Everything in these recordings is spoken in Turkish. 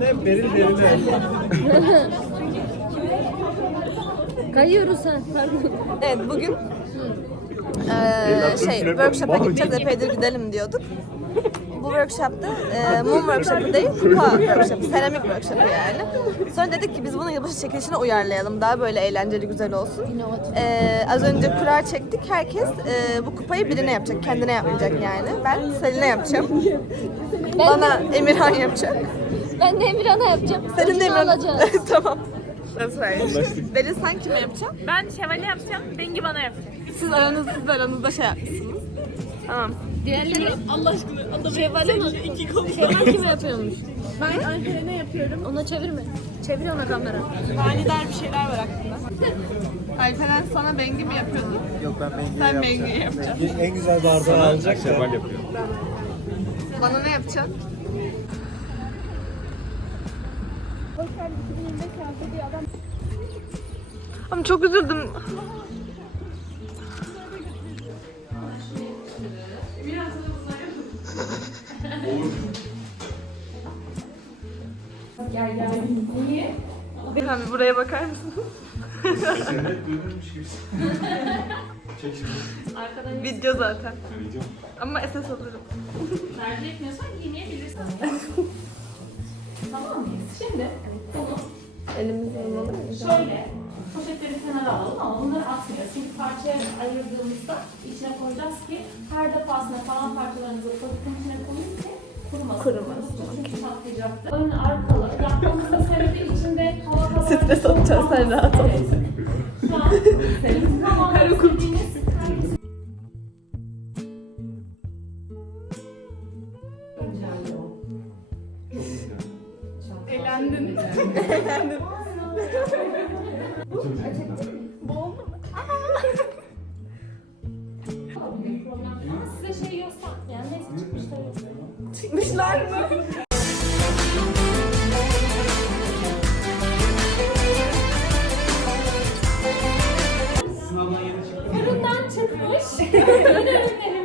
Beril. Kayıyoruz ha. Pardon. Evet bugün eee, şey workshop'a gideceğiz epeydir gidelim diyorduk. Bu workshop'ta eee, mum workshopu değil, kupa workshopu, seramik workshopu yani. Sonra dedik ki biz bunu yılbaşı çekilişine uyarlayalım. Daha böyle eğlenceli, güzel olsun. Eee, az önce kura çektik. Herkes eee, bu kupayı birine yapacak, kendine yapmayacak yani. Ben Selin'e yapacağım. Bana Emirhan yapacak. Ben de Emirhan'a yapacağım. Senin de Emirhan. tamam. Nasıl Beril sen kime yapacaksın? Ben şevale yapacağım, Bengi bana yapacak. Siz aranızda, siz aranızda şey yapmışsınız. Tamam. Diğerleri Allah aşkına. Adam Şevval'e mi? İki konu. Şevval kime yapıyormuş? Ben Alperen'e yapıyorum. Ona çevirme. Çevir ona kamera. Manidar bir şeyler var aklımda. Alperen sana Bengi mi yapıyordu? Yok ben Bengi'ye Sen yapacağım. Bengi'yi yapacaksın. En güzel bardağı alacak da. yapıyor. Bana ne yapacaksın? Ama çok üzüldüm. Bir abi buraya bakar mısın? Video zaten. Ama esas alırım. Tercih etmiyorsan giymeyebilirsin. tamam mıyız? Şimdi bunu Elimizle almalı şöyle poşetleri kenara alalım ama bunları atmayacağız. Çünkü parçaya ayırdığımızda içine koyacağız ki her defasında kalan parçalarınızı poşetin içine koyun ki kurumasın. Kurumasın, Çünkü patlayacaktır. Ön arkalı. Yapmamızın sebebi içinde hava hava. Stres atacağız sen rahat ol. Şu Ama size şey göster. Yani neyse çıkmışlar mı? Fırından çıkmış yeni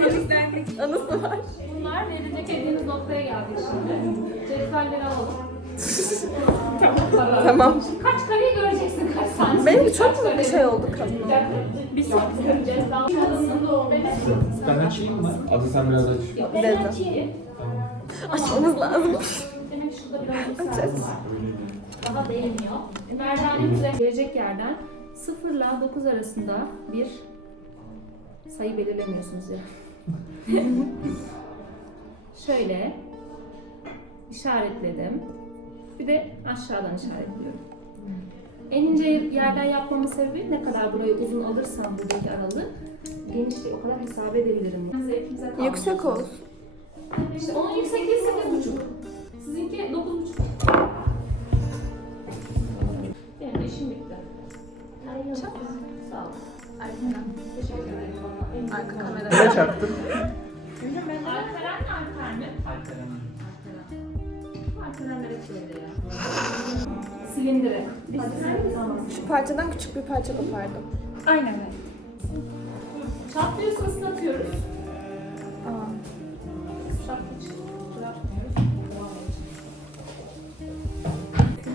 ürünlerimiz. Anısı var. Bunlar verecek dediğimiz noktaya geldik şimdi. Cetvelleri alalım. Tamam. Kaç kareyi göreceksin kaç santim? Benim çok Kaç mu bir şey oldu kadın? Bir santim göreceğiz. Daha kadının doğum. Ben açayım mı? Adı sen biraz aç. Ben açayım. Açmamız lazım. Demek şurada biraz yükseltme var. Daha değmiyor. Merdanemize gelecek yerden 0 ile 9 arasında bir sayı belirlemiyorsunuz ya. Şöyle işaretledim. Bir de aşağıdan işaretliyorum. En ince yerden yapmamın sebebi ne kadar burayı uzun alırsam buradaki aralığı genişliği o kadar hesap edebilirim. Zevkimize kalmış. Yüksek olsun. İşte onun yüksekliği 8,5. Sizinki 9,5. Benim de işim bitti. Çok sağ olun. Teşekkür ederim. Arka kamera. Ne çarptın? Alperen mi Alper mi? Alperen. Ya. Silindire. Hadi sen tamam. Şu parçadan küçük bir parça kopardım. Aynen öyle. Çatlıyorsa ıslatıyoruz. Aa.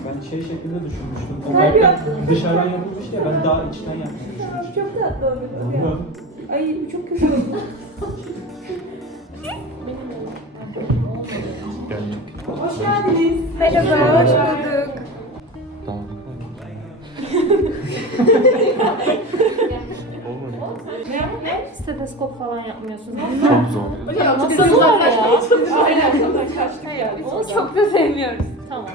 Ben şey şeklinde düşünmüştüm. O dışarıdan yapılmış ya ben daha içten düşünmüştüm. Çok tatlı oldu. Ya. Ay çok kötü oldu. Hoş bulduk. Ne? Stetoskop falan yapmıyorsunuz. Çok zor. Nasıl zor ya? Aynen. Onu çok da sevmiyoruz. Tamam.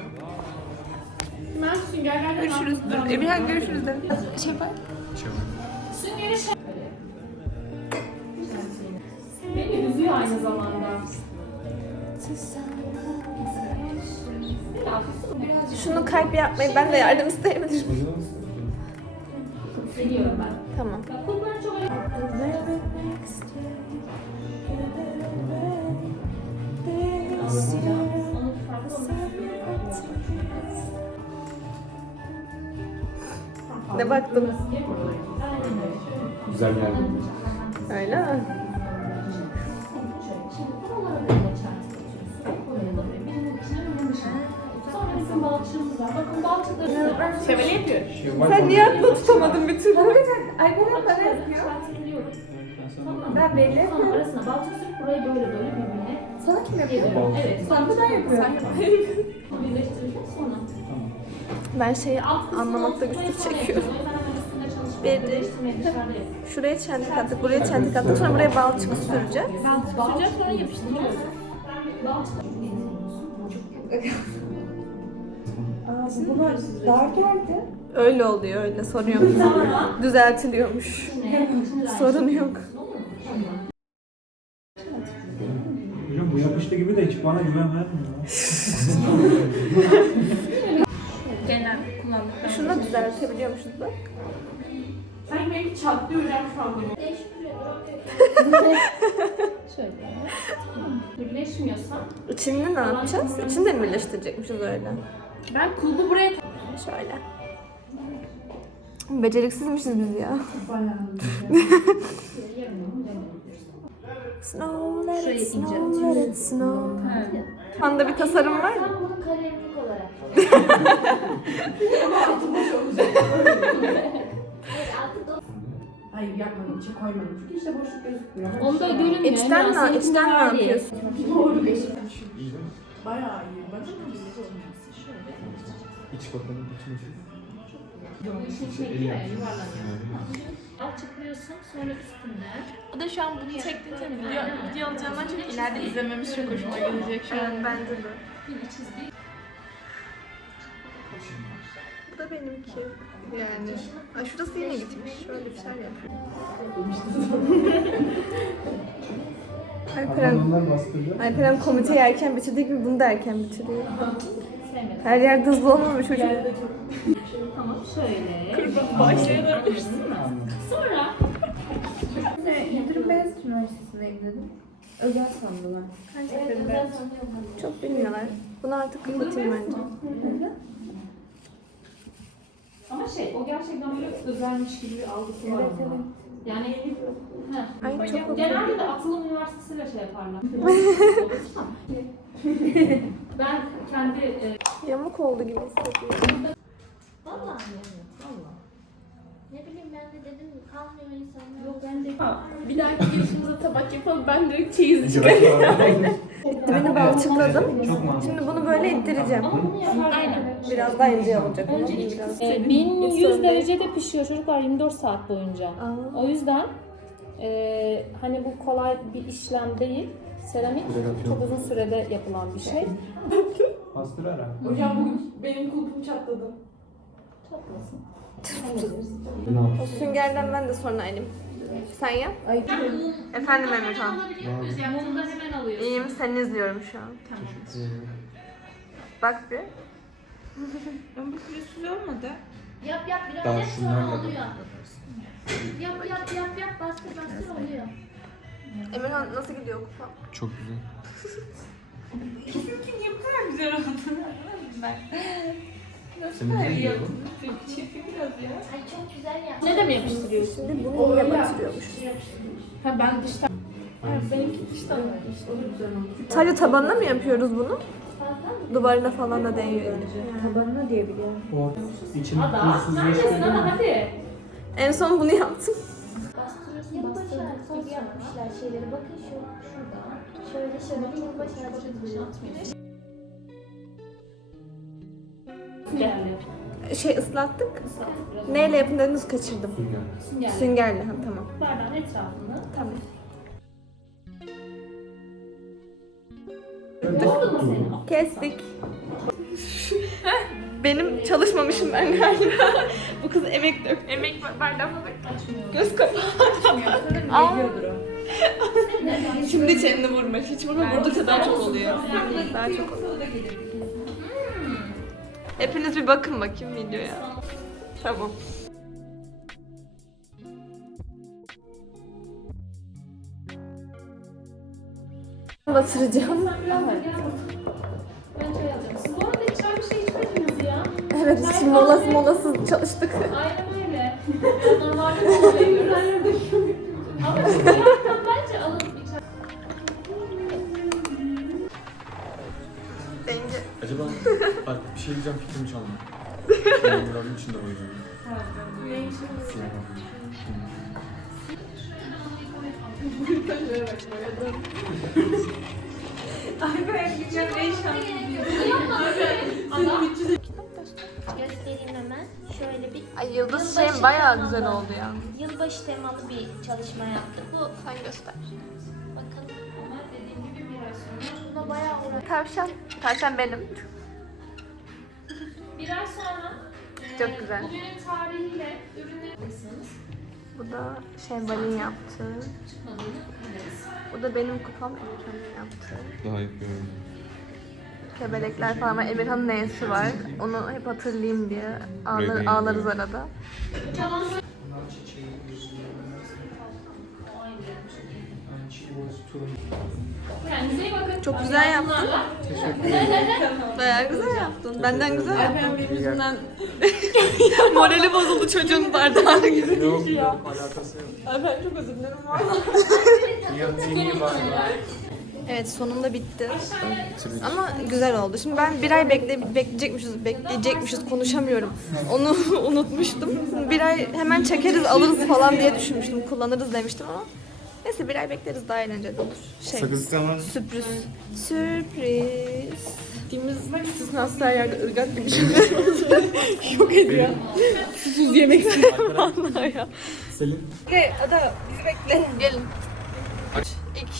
Görüşürüz. Dur, Emirhan görüşürüz de. Şey yapar. Süngeri şey... Beni üzüyor aynı zamanda. Şunu kalp yapmayı ben de yardım isteyebilirim. Geliyorum ben. Tamam. Ne baktım? Güzel geldi. Öyle mi? Var. Bakın balçıkları Şevale yapıyor. Sen niye aklını tutamadın bir türlü? Alperen bana yapıyor. Tamam. Ben belli. Tamam arasına balçık sürüp burayı böyle böyle birbirine. Sana kim yapıyor? Evet. Sana ben yapıyorum. Birleştireceğiz sonra. Ben şeyi anlamakta güçlük çekiyorum. yapıyorum. Şuraya çentik attık, buraya çentik attık. Sonra buraya balçık süreceğiz. Balçık sonra yapıştıracağız. Balçık. Öyle oluyor, öyle sorun yok. Düzeltiliyormuş. Sorun yok. Hocam bu yapıştı gibi de hiç bana güven vermiyor. Genel kullandık. Şunu da düzeltebiliyormuşuz bak. Sanki benimki çatlıyor hocam şu an benim. Şöyle. Birleşmiyorsa İçini ne yapacağız? İçini de mi birleştirecekmişiz öyle? Ben kulbu buraya Şöyle. Beceriksizmişiz biz ya. Snow, let it snow, let it snow. Panda bir tasarım var mı? ben bunu kalemlik olarak Hayır yapmadım, içe koymadım. Çünkü işte boşluk gözükmüyor. Onda görünmüyor. İçten Emrah, ne, içten ne yapıyorsun? Bayağı iyi. Bakın şöyle. İç bakalım. İşin içine giriyor ya, yuvarlanıyor. Açıklıyorsun sonra üstünde. O da şu an bunu çektiğince video, video alacağından çok ileride izlememiz çok hoşuma gidecek şu an. bence de. Bir çizgi. Bu da benimki. Yani. Ay şurası yine gitmiş. Şöyle bir şeyler yapıyor. Alperen. Alperen komiteyi erken bitirdiği gibi bunu da erken bitiriyor. Sevmedim. Her yerde hızlı olmamış çocuk. Tamam şöyle. Başlayabilirsin. Sonra Yıldırım Beyazıt Üniversitesi'ndeyim dedim. Özel sandılar. Çok bilmiyorlar. Bunu artık kapatayım bence. ama şey o gerçekten böyle özelmiş gibi bir algısı var. onun. Yani Heh. Ay çok okey. Genelde de Atılım Üniversitesi'yle şey yaparlar. ben kendi e, Yamuk oldu gibi hissediyorum. Vallahi mi? Vallahi. Ne bileyim ben de dedim kalmıyor insanlar. yok ben de Bir dahaki girişimize tabak yapalım. Ben direkt çeyizi çıkarayım. Dibini balçıkladım. Çok mantıklı. Şimdi bunu böyle ittireceğim. ama bunu yaparlar. Aynen. Biraz daha ince olacak. Onu Önce biraz. e, 1100 derecede pişiyor çocuklar 24 saat boyunca. Aa. O yüzden e, hani bu kolay bir işlem değil. Seramik çok uzun sürede yapılan bir şey. Bastırarak. Hocam bugün benim kulpum çatladı. Çatlasın. O süngerden ben de sonra alayım. Sen yap. Ay Efendim Emirhan. Mumda hemen alıyorsun. İyiyim seni izliyorum şu an. Bak bir. Yap yap biraz Daha yap sonra oluyor. Yap yap yap yap bastır bastır oluyor. Emirhan nasıl gidiyor kupa? Çok güzel. Ay çok güzel yap. Ne de mi yapıştırıyorsun? Şimdi bunu yine batırıyormuş. Ha ben dıştan. Ha, benimki dıştan. Sadece tabanına mı yapıyoruz bunu? Duvarına falan da değiyor. Yani. tabanına diyebiliyorum. O içini Ada, neredesin. Ada hadi. En son bunu yaptım. Bastırıyorsun Yılbaşı ağacı gibi yapmışlar şeyleri. Bakın şu şurada. Şöyle şöyle gibi. Geldi. Şey ıslattık. Neyle yapın dediniz kaçırdım. Geldi. Süngerle ha tamam. Bardağın etrafını. Tamam. Oldu mu senin? Kestik. Benim çalışmamışım ben galiba. Bu kız emek dök. Emek bardağı bak. Açmıyor. Göz kapağı. O. Şimdi çeneni vurma. Hiç vurma. Vurdukça daha çok oluyor. Daha çok oluyor. Hepiniz bir bakın bakayım videoya. Tamam. Batıracağım. Ben çay alacağım. Evet, şimdi molasız molasız çalıştık. Aynen öyle. Ben normalde böyle. Ama şimdi yaptan bence alın içer. Denge. Acaba bak bir şey diyeceğim fikrimi çalma. Benim buranın içinde o yüzden. Siyah. Göstereyim hemen. Şöyle bir Ay yıldız Yılbaşı şey bayağı temalı- güzel oldu ya. Yılbaşı temalı bir çalışma yaptık. Bu Sen göster. bakın. Buna bayağı uğraştık. Tavşan. Tavşan benim. Bir ay sonra e, Çok güzel. bugünün tarihiyle ürünleri Bu da Şevval'in yaptığı. Bu da benim kupam Emirhan'ın yaptığı. Daha yapıyorum. Kebelekler falan var. Emirhan'ın neyesi var. Onu hep hatırlayayım diye ağlar, ağlarız arada. Çok güzel yaptın. Bayağı güzel yaptın. Benden güzel yaptın. Benim yüzümden morali bozuldu çocuğun bardağına gibi. Yok yok alakası yok. Ay ben çok özür dilerim valla. Yeni var. Evet sonunda bitti. Ama güzel oldu. Şimdi ben bir ay bekle, bekleyecekmişiz, bekleyecekmişiz konuşamıyorum. Onu unutmuştum. Bir ay hemen çekeriz alırız falan diye düşünmüştüm. Kullanırız demiştim ama. Neyse bir ay bekleriz daha eğlenceli olur. Şey, Sakız istemez. sürpriz. Sürpriz. Gittiğimiz istisnasız her yerde ırgat gibi şeyler yok ediyor. Susuz yemek vallahi ya. Selin. Hadi ada bizi bekle. Gelin.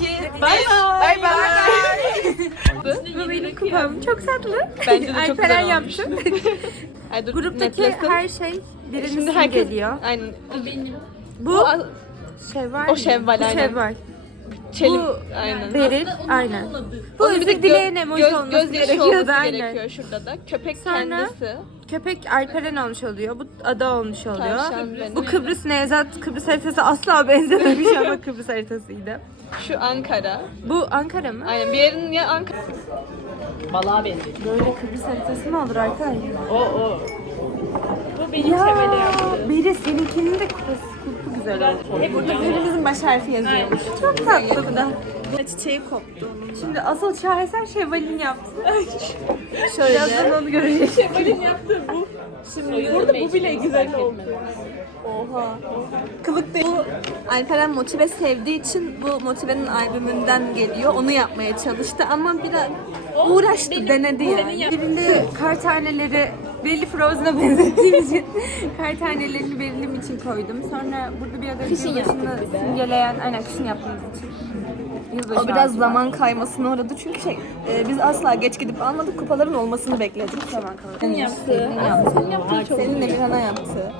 İki, bay bay. Bay bay. Bu benim kupam. Çok tatlı. Bence de çok Alperen yaptı. Ay, dur, Gruptaki netlesin. her şey birinin Şimdi Şimdi herkes geliyor. Aynen. Bu Şevval. O? Şevval, Bu aynen. Şevval. Çelim. Bu aynen. Beril. Aynen. Bu Onun bir de bir dileğin emoji göz, olması gözyaşı gerekiyordu. olması Aynen. gerekiyor şurada da. Köpek Sonra- kendisi. Köpek Alperen olmuş oluyor. Bu ada olmuş oluyor. Tavşan benim. Bu Kıbrıs Nevzat Kıbrıs haritası asla benzememiş ama Kıbrıs haritasıydı. Şu Ankara. Bu Ankara mı? Aynen bir yerin ya Ankara. Böyle Kıbrıs haritası mı olur arkadaşlar? O o. Bu benim ya, Biri seninkinin de kupası kulpu güzel oldu. Hep burada birimizin baş harfi yazıyormuş. Çok tatlı bu da. Çiçeği koptu onun. Şimdi asıl şaheser Şevval'in yaptı. Şöyle. Birazdan onu görecek. Şevval'in yaptığı bu. Şimdi burada bu bile güzel oldu. Oha. Kılık değil. Bu Alperen motive sevdiği için bu motivenin albümünden geliyor. Onu yapmaya çalıştı ama biraz uğraştı, denedi yani. Birinde kar taneleri Belli Frozen'a benzettiğim için kar tanelerini berilim için koydum. Sonra burada bir adet simgeleyen, aynen kışın yaptığımız için. O biraz zaman kaymasına uğradı çünkü şey e, biz asla geç gidip almadık kupaların olmasını bekledik. Zaman kalır. Senin yaptı. Senin yaptığı çok Senin de Mirhan'a yaptı.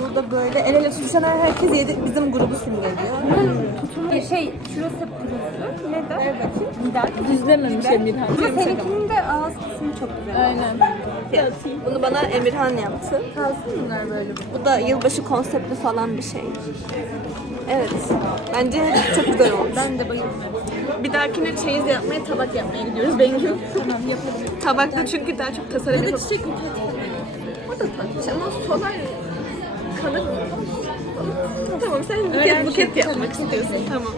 Burada böyle el ele tutuşan herkes yedi, bizim grubu simgeliyor. Bir şey, şurası pürüzlü. Ne de? Bakayım. Lider. Düzlememiş Emirhan. Ama seninkinin de ağız kısmı çok güzel. Aynen. Bunu bana Emirhan yaptı. Kalsın bunlar böyle. Bu da yılbaşı konseptli falan bir şey. Evet. Bence çok güzel olmuş. Ben de bayıldım. Bir dahakine çeyiz yapmaya, tabak yapmaya gidiyoruz Bengü. Tamam yapalım. Tabakta çünkü daha çok tasarım yapıp... çiçek O da tatlı ama solar kalır mı? Tamam sen buket buket yapmak istiyorsun. Tamam.